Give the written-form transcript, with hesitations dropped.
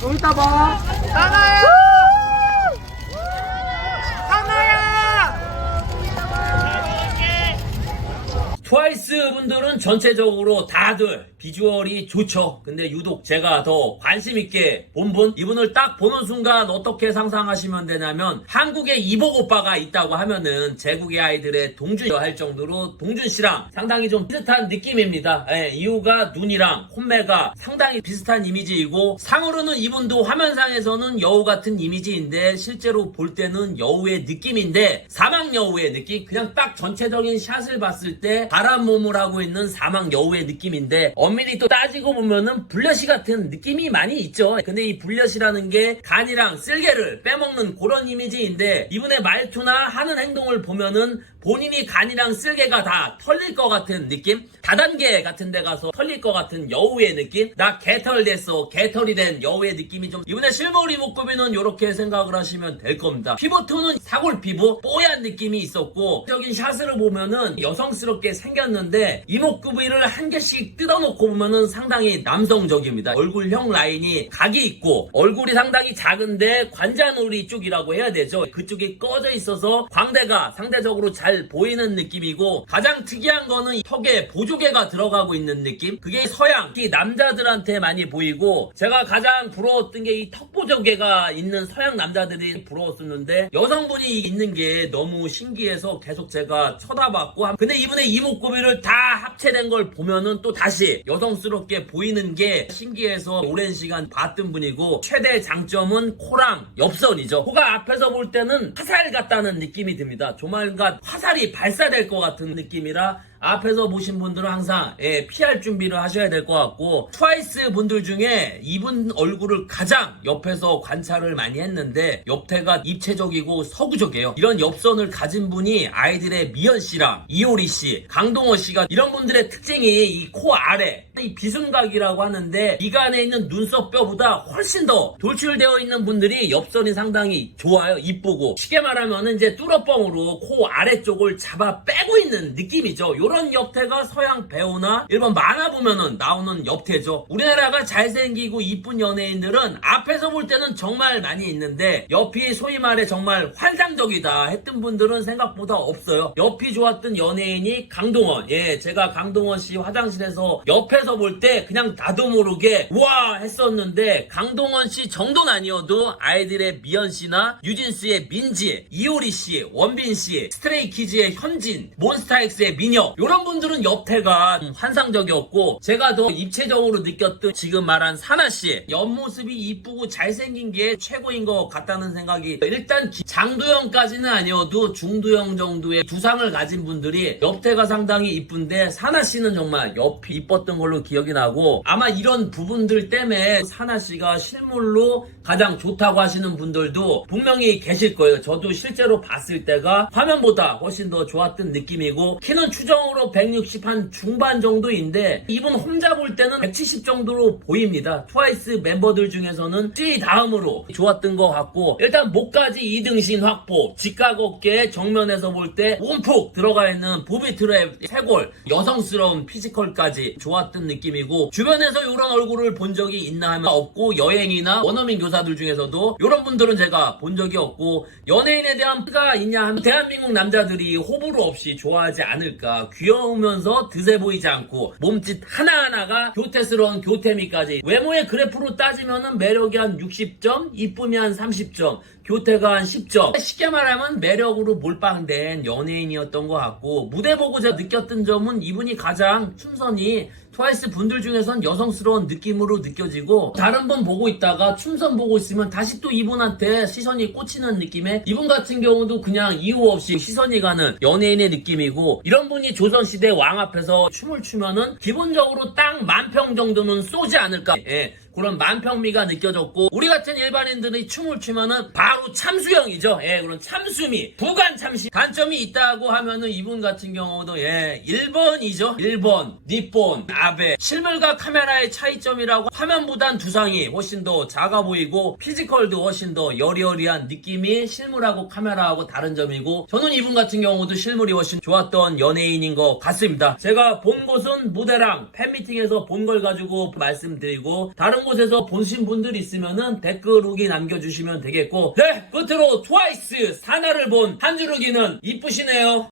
좀 이따 봐. 상아야! 상아야! 트와이스 분들은 전체적으로 다들 비주얼이 좋죠. 근데 유독 제가 더 관심있게 본 분, 이분을 딱 보는 순간 어떻게 상상하시면 되냐면, 한국에 이복 오빠가 있다고 하면은 제국의 아이들의 동준이라 할 정도로 동준 씨랑 상당히 좀 비슷한 느낌입니다. 예, 이유가 눈이랑 콧매가 상당히 비슷한 이미지이고, 상으로는 이분도 화면상에서는 여우 같은 이미지인데 실제로 볼 때는 여우의 느낌인데, 사막 여우의 느낌? 그냥 딱 전체적인 샷을 봤을 때 바람 몸을 하고 있는 사막 여우의 느낌인데, 엄밀히 또 따지고 보면은 블러시 같은 느낌이 많이 있죠. 근데 이 블러시라는 게 간이랑 쓸개를 빼먹는 그런 이미지인데, 이분의 말투나 하는 행동을 보면은 본인이 간이랑 쓸개가 다 털릴 것 같은 느낌? 다단계 같은 데 가서 털릴 것 같은 여우의 느낌? 나 개털 됐어, 개털이 된 여우의 느낌이 좀, 이분의 실물 이목구비는 이렇게 생각을 하시면 될 겁니다. 피부톤은 사골 피부, 뽀얀 느낌이 있었고, 적인 샷을 보면은 여성스럽게 생겼는데, 이목구비를 한 개씩 뜯어놓고 보면은 상당히 남성적입니다. 얼굴형 라인이 각이 있고, 얼굴이 상당히 작은데 관자놀이 쪽이라고 해야 되죠. 그쪽이 꺼져 있어서 광대가 상대적으로 잘 보이는 느낌이고, 가장 특이한 거는 턱에 보조개가 들어가고 있는 느낌? 그게 서양, 특히 남자들한테 많이 보이고, 제가 가장 부러웠던 게 이 턱 보조개가 있는 서양 남자들이 부러웠었는데, 여성분이 있는 게 너무 신기해서 계속 제가 쳐다봤고, 근데 이분의 이목구비를 다 합체된 걸 보면은 또 다시 여성스럽게 보이는 게 신기해서 오랜 시간 봤던 분이고, 최대 장점은 코랑 옆선이죠. 코가 앞에서 볼 때는 화살 같다는 느낌이 듭니다. 조만간 화살이 발사될 것 같은 느낌이라 앞에서 보신 분들은 항상 피할 준비를 하셔야 될 것 같고, 트와이스 분들 중에 이분 얼굴을 가장 옆에서 관찰을 많이 했는데 옆태가 입체적이고 서구적이에요. 이런 옆선을 가진 분이 아이들의 미연씨랑 이효리씨, 강동원씨가, 이런 분들의 특징이 이 코 아래 이 비순각이라고 하는데, 이간에 있는 눈썹뼈보다 훨씬 더 돌출되어 있는 분들이 옆선이 상당히 좋아요. 이쁘고, 쉽게 말하면 이제 뚫어뻥으로 코 아래쪽을 잡아 빼고 있는 느낌이죠. 요런 옆태가 서양 배우나 일본 만화 보면은 나오는 옆태죠. 우리나라가 잘생기고 이쁜 연예인들은 앞에서 볼 때는 정말 많이 있는데, 옆이 소위 말해 정말 환상적이다 했던 분들은 생각보다 없어요. 옆이 좋았던 연예인이 강동원. 제가 강동원 씨 화장실에서 옆에서 볼 때 그냥 나도 모르게 우와 했었는데, 강동원 씨 정도는 아니어도 아이들의 미연 씨나 유진 씨의 민지, 이효리 씨, 원빈 씨, 스트레이키즈의 현진, 몬스타엑스의 민혁, 이런 분들은 옆태가 환상적이었고, 제가 더 입체적으로 느꼈던 지금 말한 사나씨, 옆모습이 이쁘고 잘생긴 게 최고인 것 같다는 생각이, 일단 장두형까지는 아니어도 중두형 정도의 두상을 가진 분들이 옆태가 상당히 이쁜데, 사나씨는 정말 옆이 이뻤던 걸로 기억이 나고, 아마 이런 부분들 때문에 사나씨가 실물로 가장 좋다고 하시는 분들도 분명히 계실 거예요. 저도 실제로 봤을 때가 화면보다 훨씬 더 좋았던 느낌이고, 키는 추정으로 160 한 중반 정도인데, 이분 혼자 볼 때는 170 정도로 보입니다. 트와이스 멤버들 중에서는 C 다음으로 좋았던 것 같고, 일단 목까지 2등신 확보, 직각 어깨 정면에서 볼 때 움푹 들어가 있는 보비트랩 쇄골, 여성스러운 피지컬까지 좋았던 느낌이고, 주변에서 이런 얼굴을 본 적이 있나 하면 없고, 여행이나 원어민 교사들 중에서도 이런 분들은 제가 본 적이 없고, 연예인에 대한 가 있냐 하면 대한민국 남자들이 호불호 없이 좋아하지 않을까. 귀여우면서 드세 보이지 않고 몸짓 하나하나가 교태스러운 교태미까지, 외모의 그래프로 따지면은 매력이 한 60점, 이쁨이 한 30점, 교태가 한 10점. 쉽게 말하면 매력으로 몰빵된 연예인이었던 것 같고, 무대 보고 제가 느꼈던 점은 이분이 가장 춤선이 트와이스 분들 중에선 여성스러운 느낌으로 느껴지고, 다른 분 보고 있다가 춤선 보고 있으면 다시 또 이분한테 시선이 꽂히는 느낌에, 이분 같은 경우도 그냥 이유 없이 시선이 가는 연예인의 느낌이고, 이런 분이 조선시대 왕 앞에서 춤을 추면은 기본적으로 딱 10,000평 정도는 쏘지 않을까. 그런 만평미가 느껴졌고, 우리 같은 일반인들이 춤을 추면은 바로 참수형이죠. 그런 참수미, 부간 참시. 단점이 있다고 하면은 이분 같은 경우도 1번이죠. 1번, 니폰, 아베. 실물과 카메라의 차이점이라고, 화면보단 두상이 훨씬 더 작아 보이고, 피지컬도 훨씬 더 여리여리한 느낌이 실물하고 카메라하고 다른 점이고, 저는 이분 같은 경우도 실물이 훨씬 좋았던 연예인인 것 같습니다. 제가 본 곳은 무대랑 팬미팅에서 본 걸 가지고 말씀드리고, 다른 곳에서 보신 분들이 있으면은 댓글 후기 남겨주시면 되겠고, 네, 끝으로 트와이스 사나를 본 한주르기는 이쁘시네요.